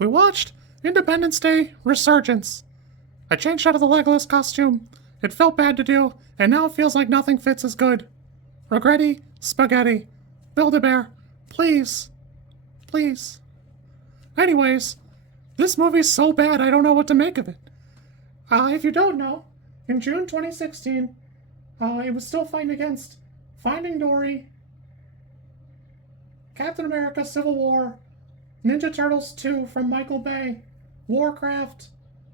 We watched Independence Day Resurgence. I changed out of the Legolas costume. It felt bad to do, and now it feels like nothing fits as good. Regretti, spaghetti. Build-A-Bear, please. Please. Anyways, this movie's so bad I don't know what to make of it. If you don't know, in June 2016, it was still fighting against Finding Dory, Captain America Civil War, Ninja Turtles 2 from Michael Bay, Warcraft,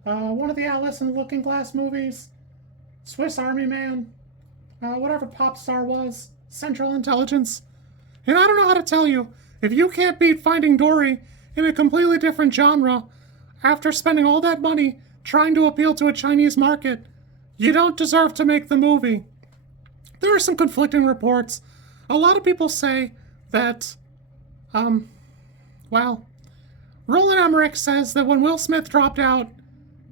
one of the Alice in the Looking Glass movies, Swiss Army Man, whatever pop star was, Central Intelligence. And I don't know how to tell you, if you can't beat Finding Dory in a completely different genre, after spending all that money trying to appeal to a Chinese market, you don't deserve to make the movie. There are some conflicting reports. A lot of people say that, Roland Emmerich says that when Will Smith dropped out,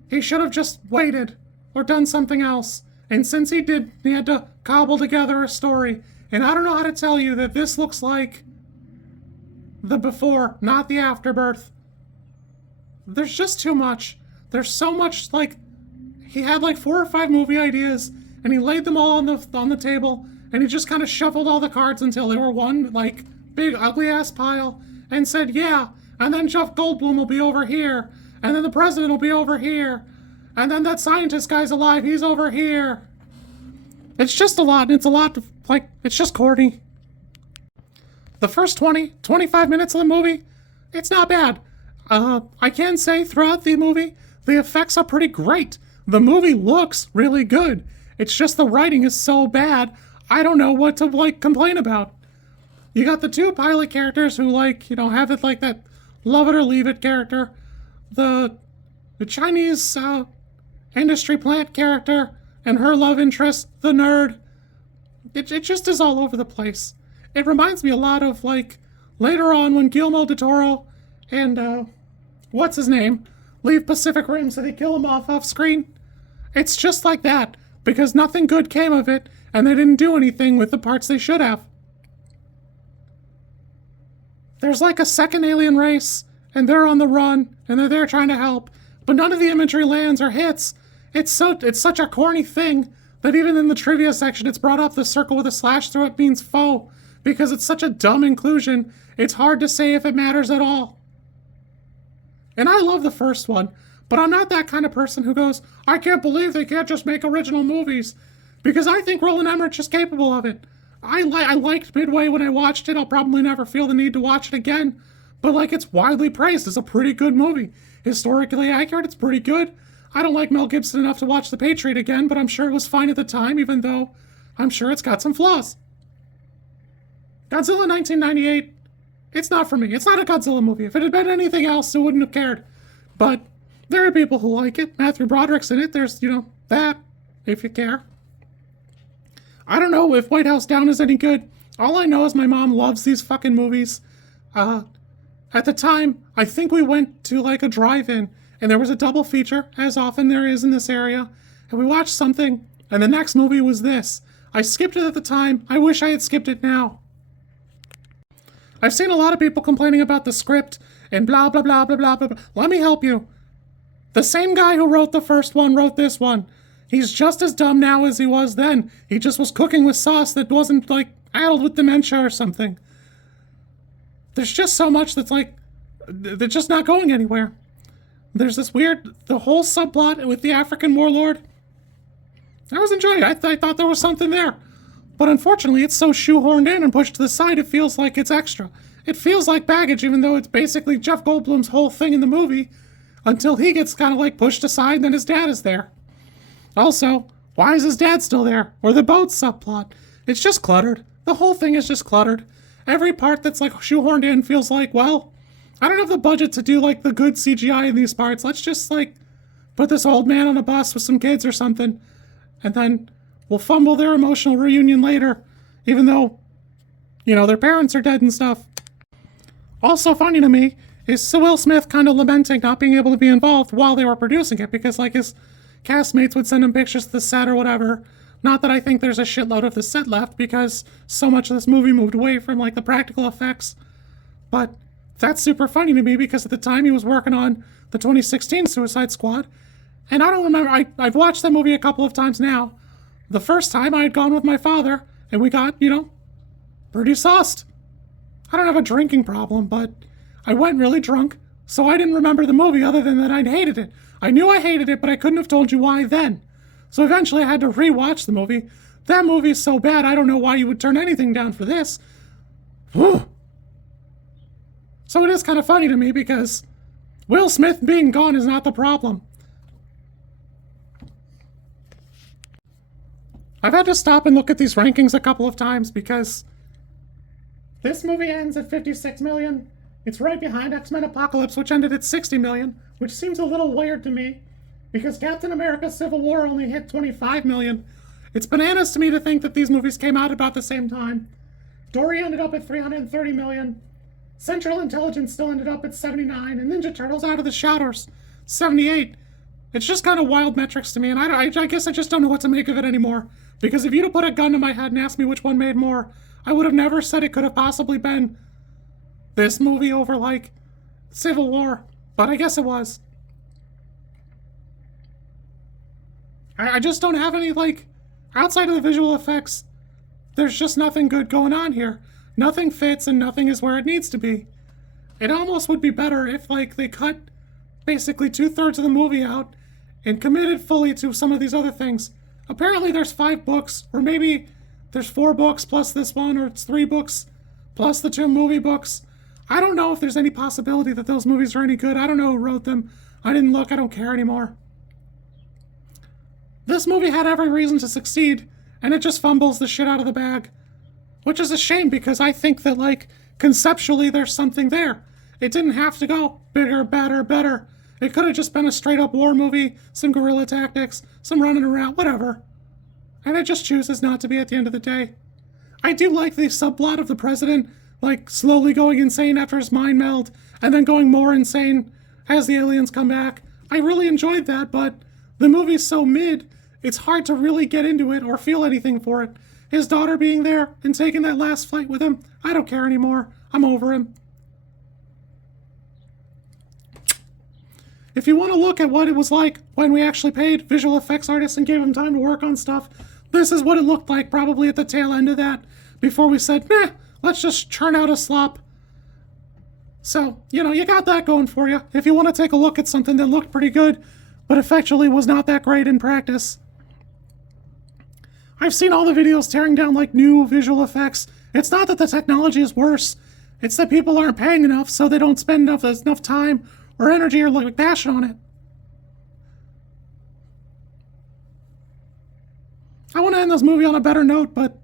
he should have just waited or done something else. And since he did, he had to cobble together a story. And I don't know how to tell you that this looks like the before, not the afterbirth. There's just too much. There's so much, he had 4 or 5 movie ideas, and he laid them all on the table, and he just kind of shuffled all the cards until they were one, big ugly-ass pile, and said, yeah, and then Jeff Goldblum will be over here, and then the president will be over here, and then that scientist guy's alive, he's over here. It's just a lot, and it's a lot of, it's just corny. The first 25 minutes of the movie, it's not bad. I can say throughout the movie, the effects are pretty great. The movie looks really good. It's just the writing is so bad, I don't know what to, complain about. You got the 2 pilot characters who, have it that love it or leave it character. The Chinese, industry plant character and her love interest, the nerd. It just is all over the place. It reminds me a lot of, later on when Guillermo del Toro and, what's his name, leave Pacific Rim so they kill him off screen. It's just like that, because nothing good came of it, and they didn't do anything with the parts they should have. There's a second alien race, and they're on the run, and they're there trying to help, but none of the imagery lands or hits. It's such a corny thing that even in the trivia section it's brought up the circle with a slash through it means foe, because it's such a dumb inclusion, it's hard to say if it matters at all. And I love the first one, but I'm not that kind of person who goes, I can't believe they can't just make original movies, because I think Roland Emmerich is capable of it. I liked Midway when I watched it. I'll probably never feel the need to watch it again, but it's widely praised as a pretty good movie. Historically accurate, it's pretty good. I don't like Mel Gibson enough to watch The Patriot again, but I'm sure it was fine at the time, even though I'm sure it's got some flaws. Godzilla 1998, it's not for me. It's not a Godzilla movie. If it had been anything else, I wouldn't have cared. But there are people who like it. Matthew Broderick's in it. There's, that, if you care. I don't know if White House Down is any good. All I know is my mom loves these fucking movies. At the time, I think we went to a drive-in, and there was a double feature, as often there is in this area, and we watched something, and the next movie was this. I skipped it at the time. I wish I had skipped it now. I've seen a lot of people complaining about the script and blah, blah, blah, blah, blah, blah, blah. Let me help you. The same guy who wrote the first one wrote this one. He's just as dumb now as he was then. He just was cooking with sauce that wasn't, addled with dementia or something. There's just so much that's, they're just not going anywhere. There's this the whole subplot with the African warlord. I was enjoying it. I thought there was something there. But unfortunately, it's so shoehorned in and pushed to the side, it feels like it's extra. It feels like baggage, even though it's basically Jeff Goldblum's whole thing in the movie, until he gets kind of pushed aside and then his dad is there. Also, why is his dad still there? Or the boat subplot? It's just cluttered. The whole thing is just cluttered. Every part that's shoehorned in feels well, I don't have the budget to do the good CGI in these parts. Let's just put this old man on a bus with some kids or something, and then we'll fumble their emotional reunion later, even though, their parents are dead and stuff. Also funny to me is Will Smith kind of lamenting not being able to be involved while they were producing it, because his castmates would send him pictures of the set or whatever. Not that I think there's a shitload of the set left, because so much of this movie moved away from the practical effects. But That's super funny to me because at the time he was working on the 2016 Suicide Squad. And I don't remember, I've watched that movie a couple of times now. The first time I had gone with my father, and we got, pretty sauced. I don't have a drinking problem, but I went really drunk, so I didn't remember the movie other than that I'd hated it. I knew I hated it, but I couldn't have told you why then. So eventually I had to re-watch the movie. That movie's so bad, I don't know why you would turn anything down for this. Whew. So it is kind of funny to me because Will Smith being gone is not the problem. I've had to stop and look at these rankings a couple of times because this movie ends at 56 million. It's right behind X-Men Apocalypse, which ended at 60 million, which seems a little weird to me because Captain America Civil War only hit 25 million. It's bananas to me to think that these movies came out about the same time. Dory ended up at 330 million. Central Intelligence still ended up at 79, and Ninja Turtles Out of the Shadows, 78. It's just kind of wild metrics to me, and I guess I just don't know what to make of it anymore. Because if you'd have put a gun to my head and asked me which one made more, I would have never said it could have possibly been this movie over, like, Civil War. But I guess it was. I just don't have any, like, outside of the visual effects, there's just nothing good going on here. Nothing fits and nothing is where it needs to be. It almost would be better if, like, they cut basically 2/3 of the movie out and committed fully to some of these other things. Apparently there's 5 books, or maybe there's 4 books plus this one, or it's 3 books plus the 2 movie books. I don't know if there's any possibility that those movies are any good. I don't know who wrote them. I didn't look. I don't care anymore. This movie had every reason to succeed, and it just fumbles the shit out of the bag. Which is a shame because I think that, like, conceptually there's something there. It didn't have to go bigger, better, better. It could have just been a straight-up war movie, some guerrilla tactics, some running around, whatever. And it just chooses not to be at the end of the day. I do like the subplot of the president, like, slowly going insane after his mind meld, and then going more insane as the aliens come back. I really enjoyed that, but the movie's so mid, it's hard to really get into it or feel anything for it. His daughter being there and taking that last flight with him, I don't care anymore. I'm over him. If you want to look at what it was like when we actually paid visual effects artists and gave them time to work on stuff, this is what it looked like probably at the tail end of that, before we said, meh, let's just churn out a slop. So, you got that going for you. If you want to take a look at something that looked pretty good, but effectually was not that great in practice. I've seen all the videos tearing down, like, new visual effects. It's not that the technology is worse. It's that people aren't paying enough, so they don't spend enough time or energy or, like, passion on it. I want to end this movie on a better note, but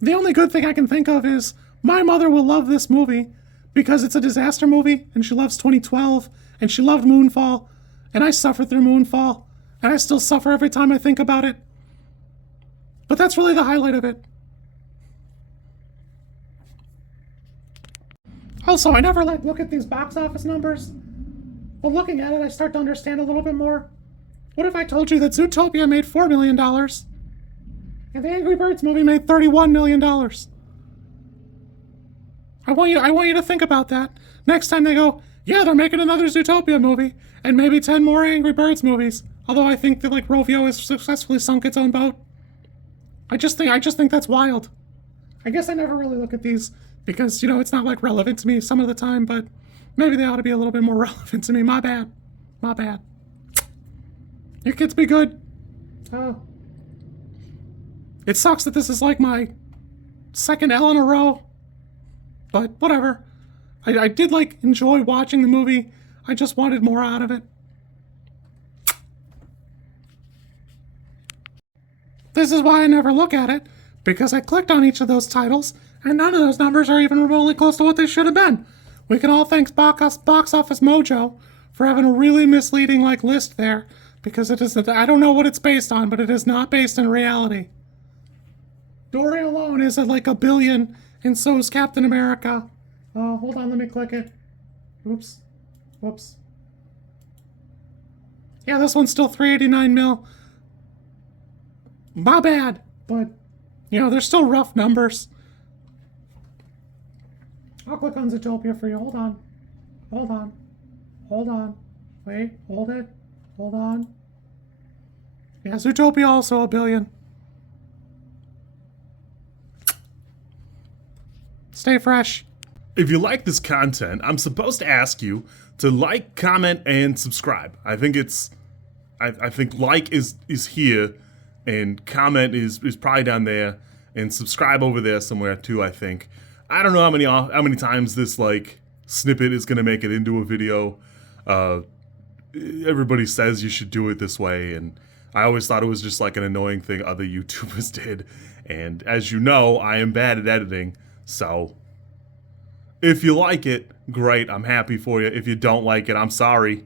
the only good thing I can think of is my mother will love this movie because it's a disaster movie, and she loves 2012, and she loved Moonfall, and I suffered through Moonfall, and I still suffer every time I think about it. But that's really the highlight of it. Also, I never look at these box office numbers. But looking at it, I start to understand a little bit more. What if I told you that Zootopia made $4 million and the Angry Birds movie made $31 million? I want you to think about that. Next time they go, yeah, they're making another Zootopia movie and maybe 10 more Angry Birds movies. Although I think that, like, Rovio has successfully sunk its own boat. I just think that's wild. I guess I never really look at these because, it's not, like, relevant to me some of the time, but maybe they ought to be a little bit more relevant to me. My bad. My bad. Your kids be good. Oh. It sucks that this is, like, my second L in a row. But whatever. I did, like, enjoy watching the movie. I just wanted more out of it. This is why I never look at it, because I clicked on each of those titles, and none of those numbers are even remotely close to what they should have been. We can all thank Box Office Mojo for having a really misleading, like, list there, because it is, I don't know what it's based on, but it is not based in reality. Dory alone is at, like, 1 billion, and so is Captain America. Hold on, let me click it. Oops. Whoops. Yeah, this one's still 389 mil. My bad, but, they're still rough numbers. I'll click on Zootopia for you. Hold on. Hold on. Hold on. Wait, hold it. Hold on. Yeah, Zootopia also a billion. Stay fresh. If you like this content, I'm supposed to ask you to like, comment, and subscribe. I think like is here, and comment is probably down there, and subscribe over there somewhere too. I think. I don't know how many times this like snippet is gonna make it into a video. Everybody says you should do it this way, and I always thought it was just like an annoying thing other YouTubers did. And as you know, I am bad at editing, so if you like it, great, I'm happy for you. If you don't like it, I'm sorry.